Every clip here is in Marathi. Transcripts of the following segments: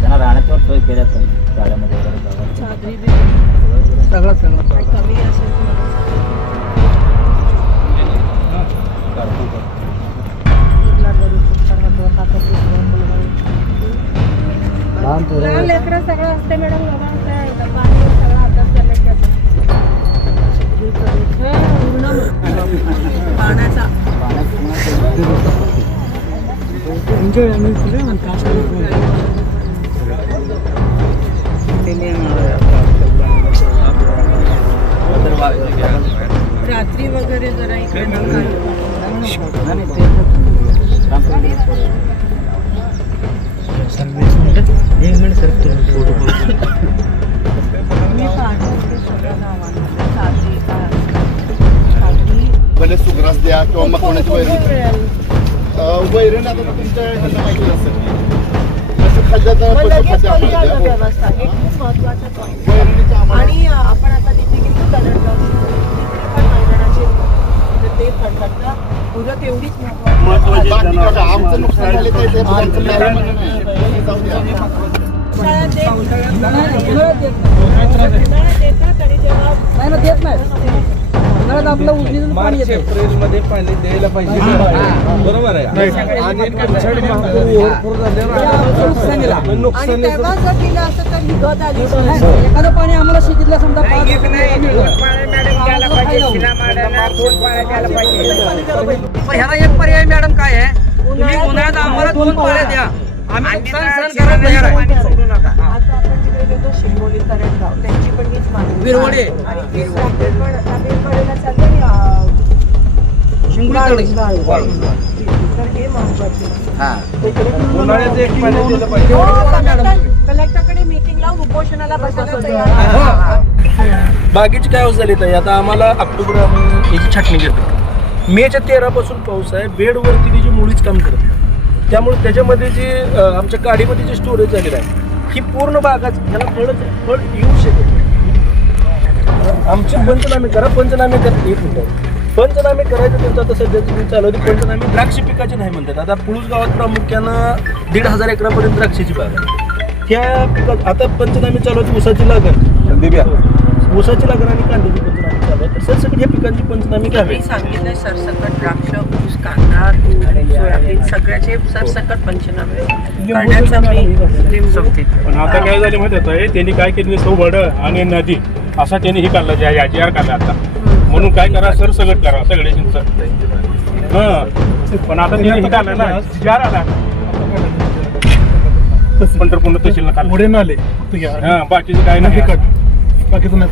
त्यांना राहण्याची पण सोय केल्या पण शाळेमध्ये सगळं सगळं कमी लहान लेकरं सगळं असते मॅडम पाणी सगळं अभ्यास करण्याच्या पाण्याचा. एन्जॉय आम्ही केलं आणि काय रात्री वगैरे जरा इकडे भले सुग्रास द्या किंवा मग कोणाची वैरण आता तुमच्या ह्यांना माहिती असेल. व्यवस्था हे. खूप महत्वाचं पॉईंट आणि आपण आता तिथे पण मैदानाचे तर ते फडफडता पुरं तेवढीच महत्वाची आमचं नुकसान झाले ते आमचं देतात आणि जेव्हा देत नाही उन्हाळ्यात आपलं उजनीचं पाणी मार्च येतं. एप्रिलमध्ये पाणी द्यायला पाहिजे. बरोबर आहे. आणि महापूर ओव्हरफ्लो झाल्यावर दिला. आणि नुकसान तेव्हा जर दिलं असतं तर ही गत आली. एखादं पाणी आम्हाला शेतीतल्या समजा पाच पण ह्याला एक पर्याय मॅडम काय आहे? तुम्ही उन्हाळ्यात आम्हाला दोन पाळ्या द्या. आम्ही नुकसान सहन करायला तयार आहे आता आपण तिकडे गेलो शिंगोली करंजगाव त्यांची पण हीच मागणी विरवडे. आणि तीच मागणी पण आता वेलवाडीला चाललंय, अं, शिंगोली गाळू, गाळू. तर हे महत्त्वाचे उन्हाळ्यात एक पाणी दिलं पाहिजे. हो, कलेक्टर- कलेक्टरकडे मीटिंग लावून उपोषणाला बसायला तयार आहे. बाकीची काय अवस्था झाली ताई? आता आम्हाला ऑक्टोबर आम्ही याची छाटणी घेतो. मेच्या तेरापासून पाऊस आहे. बेडवरती तिची मुळीच काम करत नाही. त्यामुळे त्याच्यामध्ये जी आमच्या काडीमध्ये जी स्टोरेज झालेली आहे ही पूर्ण बागाच ह्याला फळच फळ येऊ शकत आमचे पंचनामे करा पंचनामे करत येत होतं. पंचनामे करायचं त्यांचं आता सध्या तुम्ही चालू होती पंचनामे द्राक्ष पिकाचे नाही म्हणतात. आता पुळूस गावात प्रामुख्यानं दीड हजार एकरापर्यंत द्राक्षाची बाग आहे. त्या पिकात आता पंचनामे चालू आहेत ऊसाची लागण. ऊसाची लागण आणि कांद्याची पंचनामे चालू आहे. तर सरसकट या पिकांची पंचनामे घ्यावे. मी सांगितलंय सरसकट द्राक्ष ऊस कांदा सगळ्याचे सरसकट पंचनामे. करण्याचा मी लिंबवते पण आता काय झाले माहिती आहे त्यांनी काय केली? सौबड आणि नदी असा त्यांनी हे काढला या याची आर काढला आता. म्हणून काय करा सर सगळं करा सगळे हा. पण आता त्यांनी हे काढलं ना जार आला. पंढरपूर तहसीलला काढलं. पुढे नाले. हा बाकीचं काय नाही. बाकीचं नाही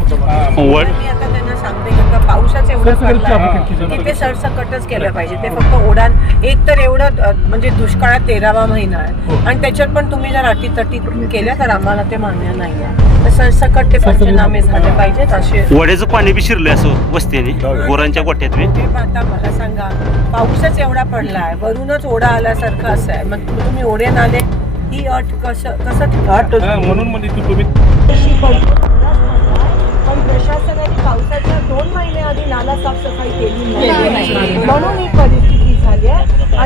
मी आता त्यांना सांगते की का पावसाच एवढा पडलाय की ते सरसकटच केलं पाहिजे ते फक्त ओढान. एक तर एवढं म्हणजे दुष्काळात तेरावा महिना आहे. आणि त्याच्यात पण तुम्ही जर अटीतटी केल्या तर आम्हाला ते मान्य नाही आहे. तर सरसकट ते पंचनामे झाले पाहिजेत असे. वड्याचं पाणी बी शिरलंय असं वस्त्याने गुरांच्या गोठ्यात बी. ते आता मला सांगा पाऊसच एवढा पडलाय वरूनच ओढा आल्यासारखं असं आहे. मग तुम्ही ओढे नाले ही अट कसं कसं हा, म्हणून म्हणजे तू तुम्ही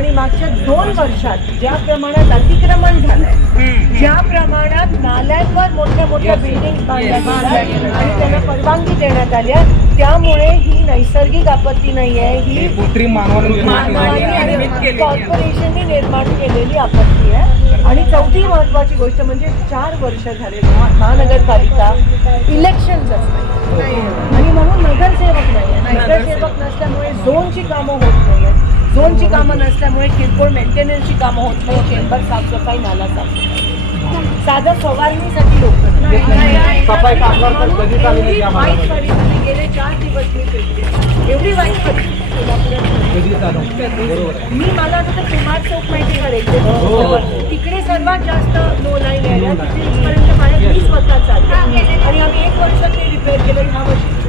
आणि मागच्या दोन वर्षात ज्या प्रमाणात अतिक्रमण झालंय ज्या प्रमाणात नाल्यांवर मोठ्या मोठ्या बिल्डिंग बांधल्या आणि त्यांना परवानगी देण्यात आली आहे. त्यामुळे ही नैसर्गिक आपत्ती नाही आहे. ही कृत्रिम कॉर्पोरेशनने निर्माण केलेली आपत्ती आहे. आणि चौथी महत्वाची गोष्ट म्हणजे चार वर्ष झाले महा- महानगरपालिका इलेक्शन असते आणि म्हणून नगरसेवक नाही नगरसेवक. नसल्यामुळे झोनची कामं होत नाही झोनची कामं नसल्यामुळे किरकोळ मेंटेनन्सची कामं होत नाही चेंबर साफसफाई नाला साफसफाई. साधं फवारणीसाठी लोक. वाईट परिस्थिती गेले चार दिवस मी फिरते एवढी वाईट परिस्थिती. मी मला आता कुमार चौक माहिती करायचे तिकडे सर्वात जास्त लो लाईन आहे तिथे इथपर्यंत पाण्यात मी स्वतः चालते आणि आम्ही एक वर्ष ते रिपेअर केलं ह्या वर्षी.